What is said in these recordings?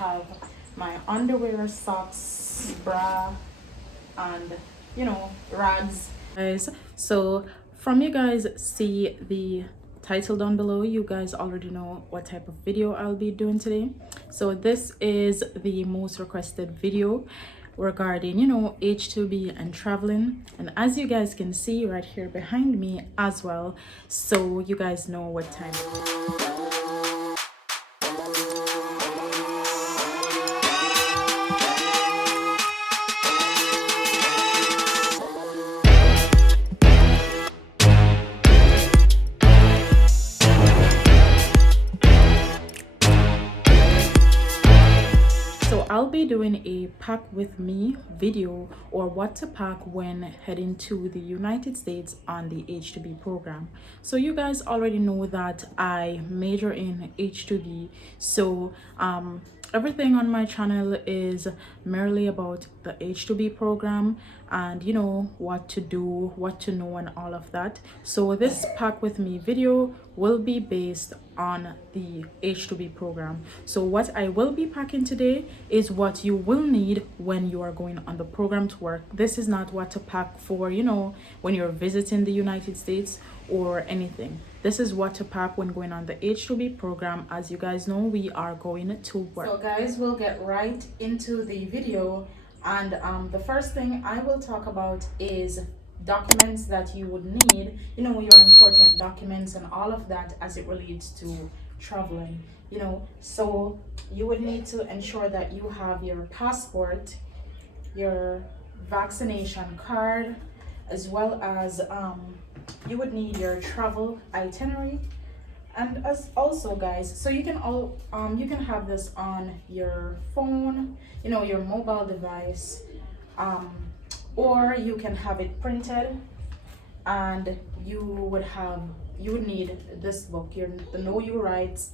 have my underwear, socks, bra, and rags, guys. So from you guys see the title down below, you guys already know what type of video I'll be doing today. So this is the most requested video regarding H-2B and traveling, and as you guys can see right here behind me as well, so you guys know what time. I'll be doing a pack with me video, or what to pack when heading to the United States on the H-2B program. So you guys already know that I major in H-2B, so everything on my channel is merely about the H-2B program and what to do, what to know, and all of that. So this pack with me video will be based on the H-2B program. So what I will be packing today is what you will need when you are going on the program to work. This is not what to pack for when you're visiting the United States or anything. This is what to pack when going on the H-2B program. As you guys know, we are going to work. So guys, we'll get right into the video, and the first thing I will talk about is documents that you would need, your important documents and all of that as it relates to traveling. So you would need to ensure that you have your passport, your vaccination card, as well as you would need your travel itinerary. And as also guys, so you can have this on your phone, your mobile device, or you can have it printed, and you would need this book, the Know Your Rights.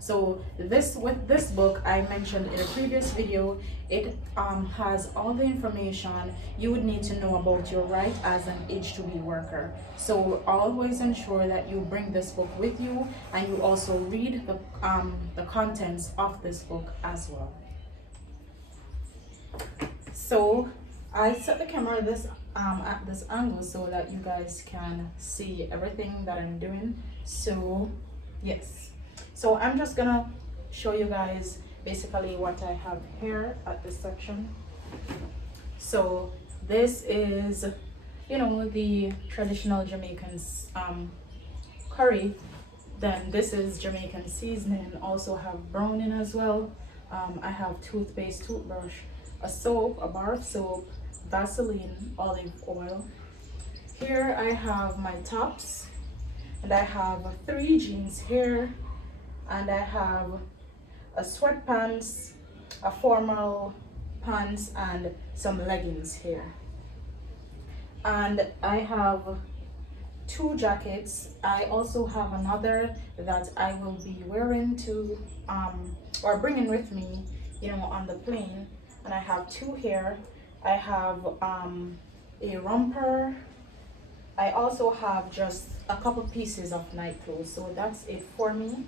So with this book, I mentioned in a previous video, it has all the information you would need to know about your right as an H-2B worker. So always ensure that you bring this book with you, and you also read the contents of this book as well. So I set the camera at this angle so that you guys can see everything that I'm doing. So yes, so I'm just gonna show you guys basically what I have here at this section. So this is the traditional Jamaican curry. Then this is Jamaican seasoning. Also have browning as well. I have toothpaste, toothbrush, a soap, a bar of soap, Vaseline, olive oil. Here I have my tops, and I have 3 jeans here, and I have a sweatpants, a formal pants, and some leggings here. And I have 2 jackets. I also have another that I will be wearing to or bringing with me on the plane. And I have 2 here. I have a romper. I also have just a couple pieces of night clothes. So that's it for me.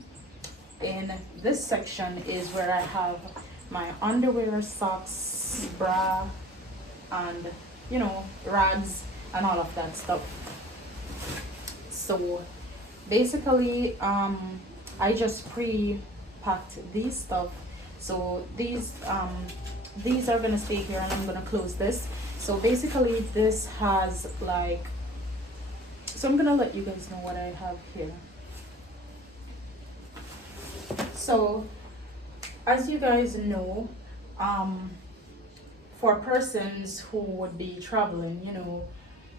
In this section is where I have my underwear, socks, bra, and rags and all of that stuff. So basically I just pre-packed these stuff. So these are gonna stay here, and I'm gonna close this. So basically this has so I'm gonna let you guys know what I have here. So as you guys know, for persons who would be traveling,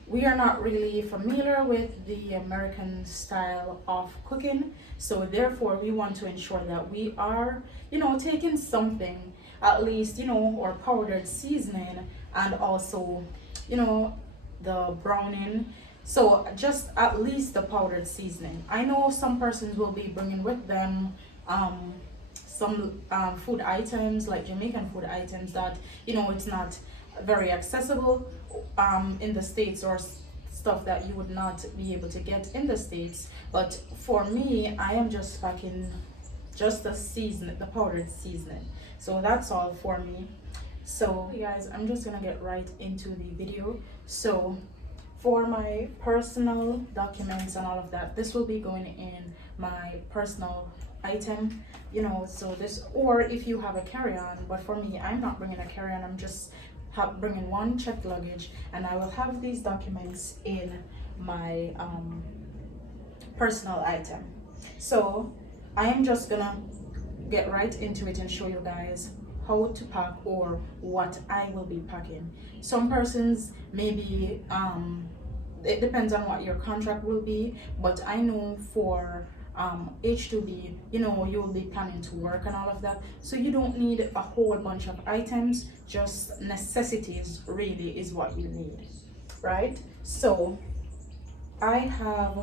we are not really familiar with the American style of cooking. So therefore we want to ensure that we are taking something, at least or powdered seasoning, and also the browning. So just at least the powdered seasoning. I know some persons will be bringing with them some food items, like Jamaican food items, that it's not very accessible in the States, or stuff that you would not be able to get in the States. But for me, I am just packing just the season, the powdered seasoning. So that's all for me. So guys, I'm just gonna get right into the video. So for my personal documents and all of that, this will be going in my personal item, you know. So this, or if you have a carry-on, but for me, I'm not bringing a carry-on, I'm just bringing one checked luggage, and I will have these documents in my personal item. So I am just gonna get right into it and show you guys how to pack or what I will be packing. Some persons maybe it depends on what your contract will be, but I know for H-2B, you know, you will be planning to work and all of that, so you don't need a whole bunch of items, just necessities really is what you need, right? So I have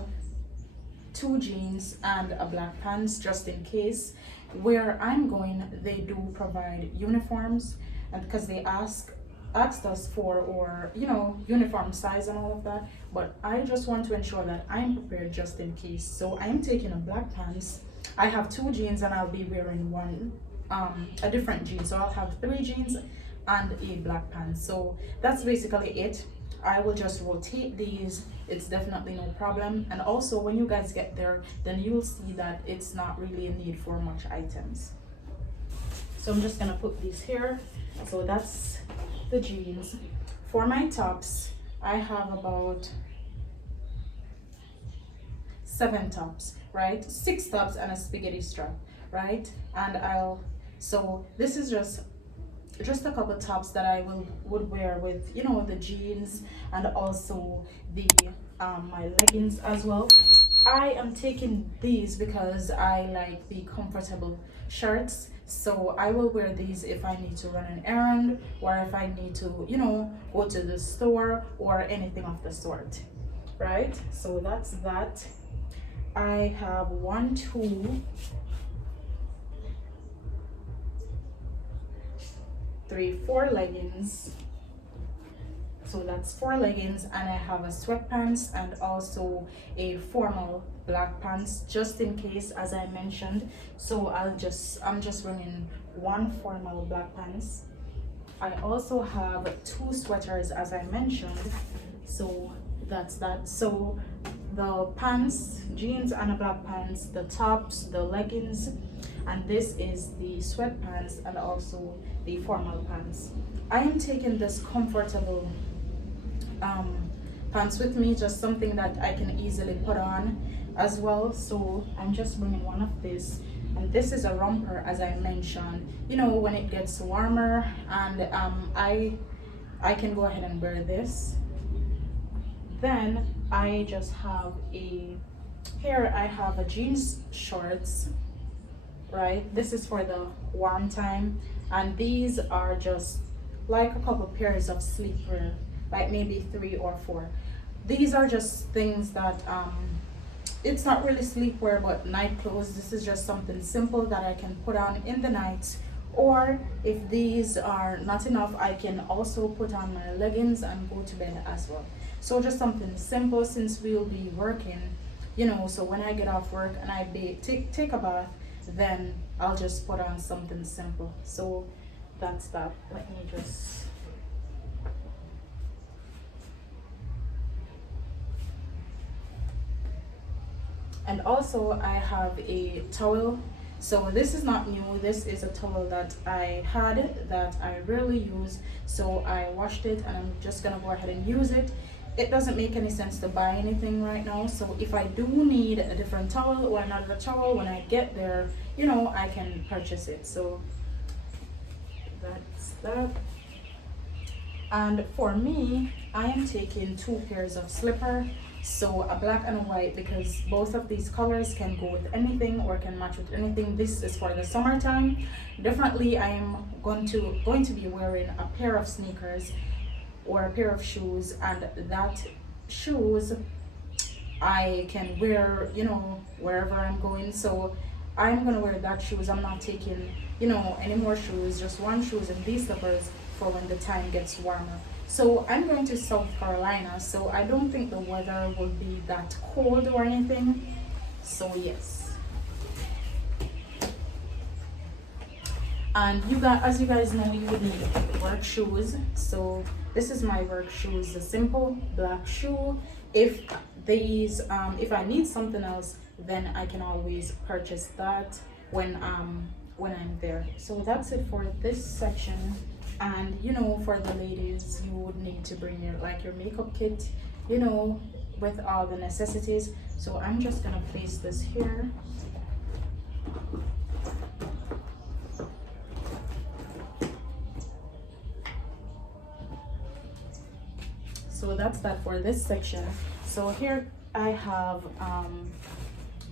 2 jeans and a black pants just in case. Where I'm going, they do provide uniforms, and because they asked us for, or you know, uniform size and all of that, but I just want to ensure that I'm prepared just in case. So I'm taking a black pants, I have 2 jeans, and I'll be wearing one a different jean, so I'll have 3 jeans and a black pants. So that's basically it. I will just rotate these, it's definitely no problem. And also when you guys get there, then you'll see that it's not really a need for much items. So I'm just gonna put these here. So that's the jeans. For my tops, I have about 7 tops, right? 6 tops and a spaghetti strap, right? And so this is just a couple tops that I would wear with, you know, the jeans, and also the my leggings as well. I am taking these because I like the comfortable shirts, so I will wear these if I need to run an errand, or if I need to, you know, go to the store or anything of the sort, right? So that's that. I have 1, 2, 3, 4 leggings. So that's 4 leggings, and I have a sweatpants and also a formal black pants just in case, as I mentioned. So I'm just bringing 1 formal black pants. I also have 2 sweaters, as I mentioned. So that's that. So the pants, jeans and a black pants, the tops, the leggings, and this is the sweatpants and also the formal pants. I am taking this comfortable pants with me, just something that I can easily put on as well. So I'm just bringing one of this, and this is a romper, as I mentioned, you know, when it gets warmer, and I can go ahead and wear this. Then I just have here I have a jeans shorts, right? This is for the warm time, and these are just like a couple pairs of sleepwear, like maybe 3 or 4. These are just things that it's not really sleepwear but night clothes. This is just something simple that I can put on in the night, or if these are not enough, I can also put on my leggings and go to bed as well. So just something simple, since we'll be working, you know. So when I get off work and I take a bath, then I'll just put on something simple. So that's that. Let me just and also I have a towel. So this is not new, this is a towel that I had that I rarely use, so I washed it and I'm just gonna go ahead and use it. It doesn't make any sense to buy anything right now, so if I do need a different towel or another towel when I get there, you know, I can purchase it. So that's that. And for me, I am taking 2 pairs of slipper, so a black and a white, because both of these colors can go with anything or can match with anything. This is for the summertime. Definitely I am going to be wearing a pair of sneakers or a pair of shoes, and that shoes I can wear, you know, wherever I'm going. So I'm gonna wear that shoes. I'm not taking, you know, any more shoes, just one shoes and these slippers for when the time gets warmer. So I'm going to South Carolina, so I don't think the weather will be that cold or anything. So yes. And you guys, as you guys know, you would need work shoes. So this is my work shoes, a simple black shoe. If these if I need something else, then I can always purchase that when I'm there. So that's it for this section. And you know, for the ladies, you would need to bring your your makeup kit, you know, with all the necessities. So I'm just gonna place this here. So that's that for this section. So here I have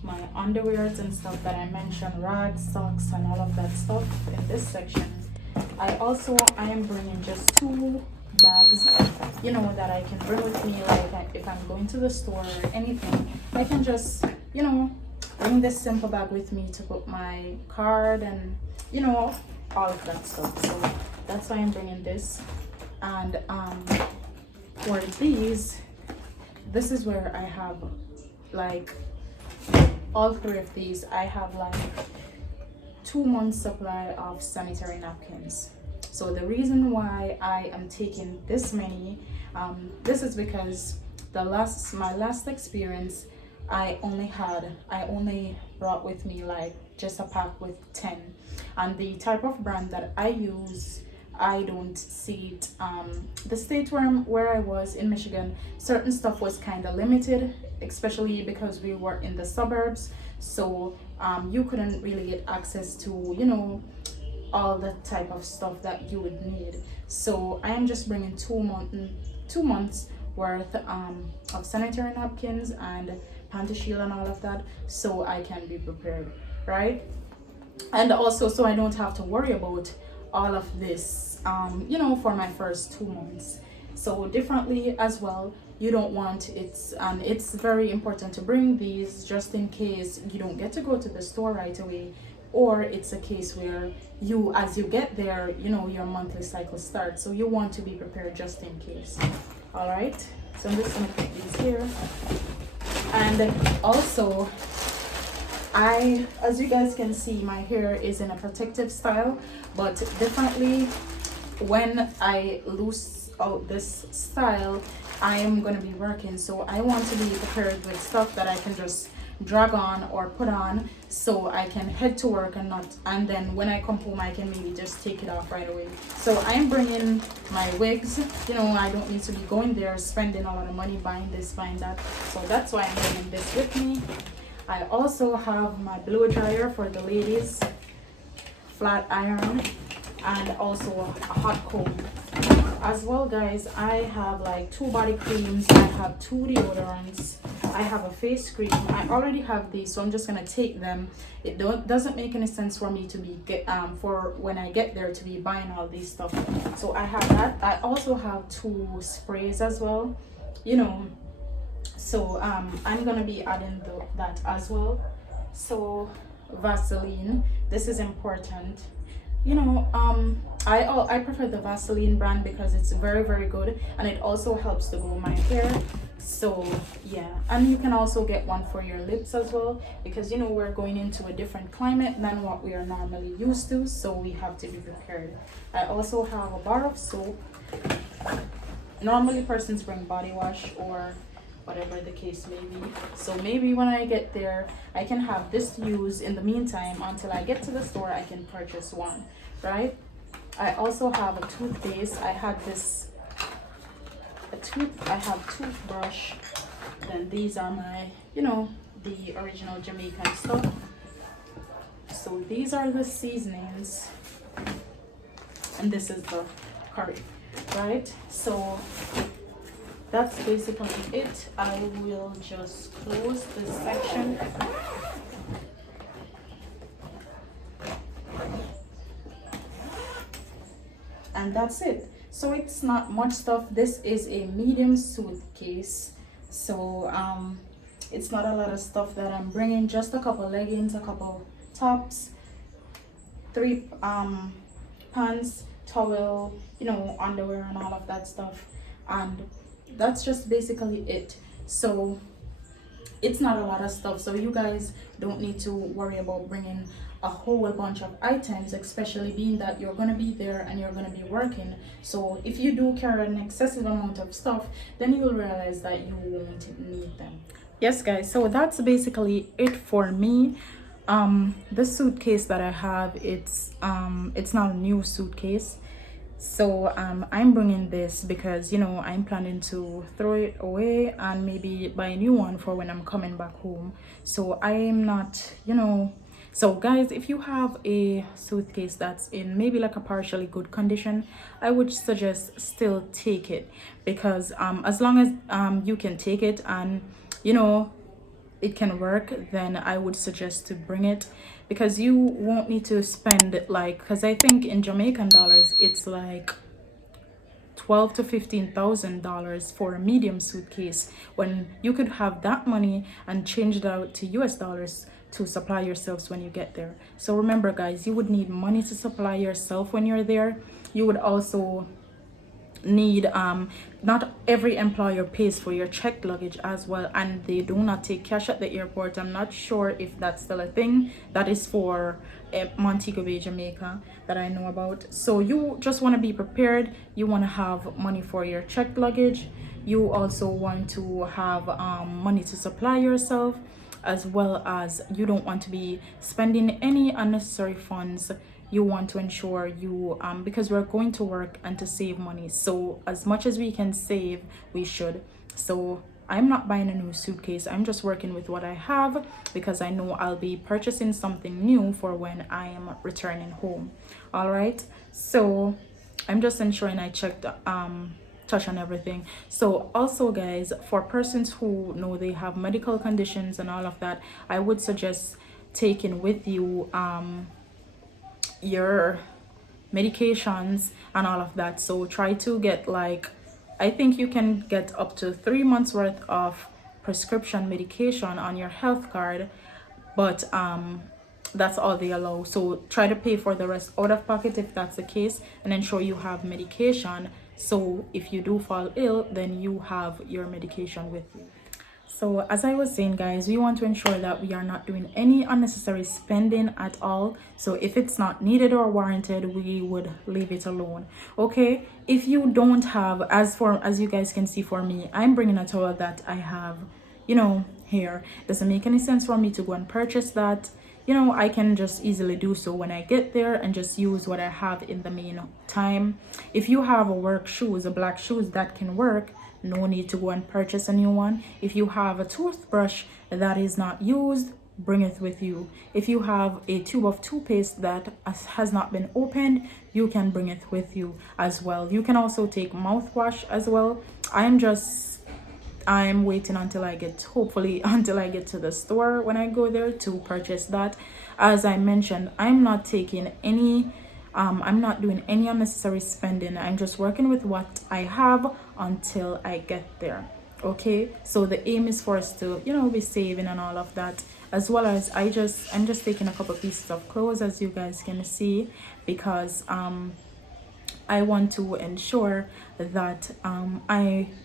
my underwears and stuff that I mentioned, rags, socks, and all of that stuff in this section. I am bringing just 2 bags, you know, that I can bring with me. If I'm going to the store or anything, I can just, you know, bring this simple bag with me to put my card and, you know, all of that stuff. So that's why I'm bringing this. And for these, this is where I have all 3 of these. I have 2 months supply of sanitary napkins. So the reason why I am taking this many, this is because my last experience, I only brought with me just a pack with 10. And the type of brand that I use, I don't see it. The state where I was in Michigan, certain stuff was kind of limited, especially because we were in the suburbs. So you couldn't really get access to, you know, all the type of stuff that you would need. So I am just bringing 2 months worth of sanitary napkins and panty shield and all of that, so I can be prepared, right? And also so I don't have to worry about all of this, you know, for my first 2 months. So differently as well, you don't want it's very important to bring these just in case you don't get to go to the store right away, or it's a case where as you get there, you know, your monthly cycle starts, so you want to be prepared just in case. All right, so I'm just gonna put these here. And also, as you guys can see, my hair is in a protective style, but differently when I loose out this style, I am going to be working, so I want to be prepared with stuff that I can just drag on or put on, so I can head to work and then when I come home I can maybe just take it off right away. So I'm bringing my wigs, you know, I don't need to be going there spending a lot of money buying this, buying that, so that's why I'm bringing this with me. I also have my blow dryer for the ladies, flat iron, and also a hot comb. As well, guys, I have 2 body creams, I have 2 deodorants, I have a face cream. I already have these, so I'm just gonna take them. It doesn't make any sense for me to be for when I get there to be buying all these stuff. So I have that. I also have 2 sprays as well, you know. So I'm gonna be adding that as well. So Vaseline, this is important, you know. I prefer the Vaseline brand because it's very, very good, and it also helps to grow my hair. So yeah, and you can also get one for your lips as well, because you know we're going into a different climate than what we are normally used to, so we have to be prepared. I also have a bar of soap. Normally persons bring body wash or whatever the case may be, so maybe when I get there I can have this to use in the meantime until I get to the store. I can purchase one, right? I also have a toothpaste. I have toothbrush. Then these are my, you know, the original Jamaican stuff. So these are the seasonings, and this is the curry, right? So that's basically it. I will just close this section. And that's it. So it's not much stuff. This is a medium suitcase, so it's not a lot of stuff that I'm bringing. Just a couple leggings, a couple tops, 3 pants, towel, you know, underwear and all of that stuff, and that's just basically it. So it's not a lot of stuff, so you guys don't need to worry about bringing a whole bunch of items, especially being that you're going to be there and you're going to be working. So if you do carry an excessive amount of stuff, then you will realize that you won't need them. Yes guys, so that's basically it for me. The suitcase that I have, it's not a new suitcase. So I'm bringing this because, you know, I'm planning to throw it away and maybe buy a new one for when I'm coming back home. So I'm not, you know, so guys, if you have a suitcase that's in maybe like a partially good condition, I would suggest still take it, because as long as you can take it and, you know, it can work, then I would suggest to bring it, because you won't need to spend like, because I think in Jamaican dollars it's like $12,000 to $15,000 for a medium suitcase, when you could have that money and change it out to US dollars to supply yourselves when you get there. So remember guys, you would need money to supply yourself when you're there. You would also need not every employer pays for your checked luggage as well, and they do not take cash at the airport. I'm not sure if that's still a thing. That is for Montego Bay, Jamaica, that I know about. So you just want to be prepared. You want to have money for your checked luggage. You also want to have money to supply yourself, as well as you don't want to be spending any unnecessary funds. You want to ensure you because we're going to work and to save money, so as much as we can save, we should. So I'm not buying a new suitcase. I'm just working with what I have, because I know I'll be purchasing something new for when I am returning home. All right, so I'm just ensuring I checked touch on everything. So also guys, for persons who know they have medical conditions and all of that, I would suggest taking with you your medications and all of that. So try to get like, I think you can get up to 3 months worth of prescription medication on your health card, but that's all they allow. So try to pay for the rest out of pocket if that's the case, and ensure you have medication, so if you do fall ill, then you have your medication with you. So as I was saying guys, we want to ensure that we are not doing any unnecessary spending at all. So if it's not needed or warranted, we would leave it alone. Okay, if you don't have, as you guys can see, for me, I'm bringing a towel that I have, you know, here. Doesn't make any sense for me to go and purchase that. You know, I can just easily do so when I get there and just use what I have in the meantime. If you have a work shoes, a black shoes, that can work. No need to go and purchase a new one. If you have a toothbrush that is not used, bring it with you. If you have a tube of toothpaste that has not been opened, you can bring it with you as well. You can also take mouthwash as well. I'm waiting until I get, hopefully until I get to the store when I go there to purchase that. As I mentioned, I'm not taking any I'm not doing any unnecessary spending. I'm just working with what I have until I get there. Okay, so the aim is for us to, you know, be saving and all of that, as well as I'm just taking a couple pieces of clothes, as you guys can see, because I want to ensure that I'm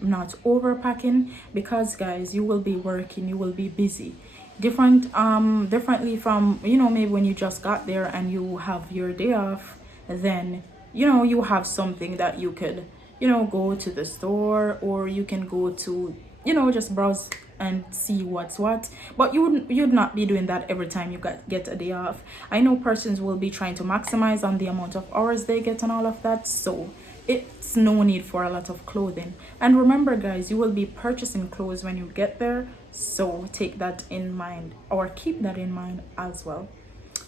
not overpacking, because guys, you will be working, you will be busy, differently from, you know, maybe when you just got there and you have your day off, then, you know, you have something that you could, you know, go to the store, or you can go to, you know, just browse and see what's what. But you'd not be doing that every time you get a day off. I know persons will be trying to maximize on the amount of hours they get and all of that, so it's no need for a lot of clothing. And remember guys, you will be purchasing clothes when you get there, so take that in mind, or keep that in mind as well.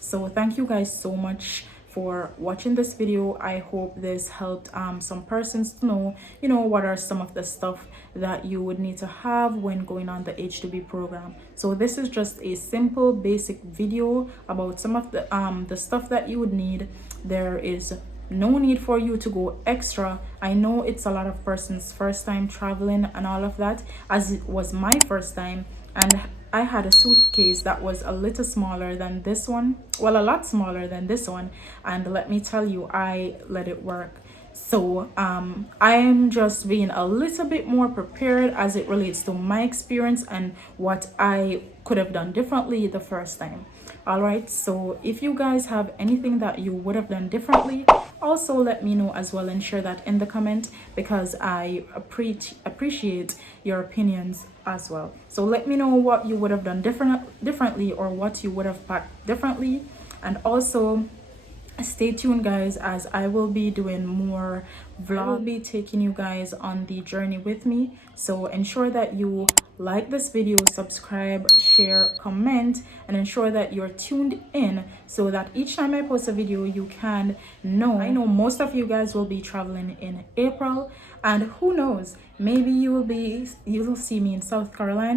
So thank you guys so much for watching this video. I hope this helped some persons to know, you know, what are some of the stuff that you would need to have when going on the H-2B program. So this is just a simple basic video about some of the stuff that you would need. There is no need for you to go extra. I know it's a lot of persons' first time traveling and all of that, as it was my first time, and I had a suitcase that was a little smaller than this one, well, a lot smaller than this one, and let me tell you, I let it work. So I'm just being a little bit more prepared as it relates to my experience and what I could have done differently the first time. All right, so if you guys have anything that you would have done differently, also let me know as well and share that in the comment, because I appreciate your opinions as well. So let me know what you would have done differently, or what you would have packed differently. And also stay tuned guys, as I will be doing more vlogs. I will be taking you guys on the journey with me, so ensure that you like this video, subscribe, share, comment, and ensure that you're tuned in so that each time I post a video you can know. I know most of you guys will be traveling in April, and who knows, maybe you will see me in South Carolina.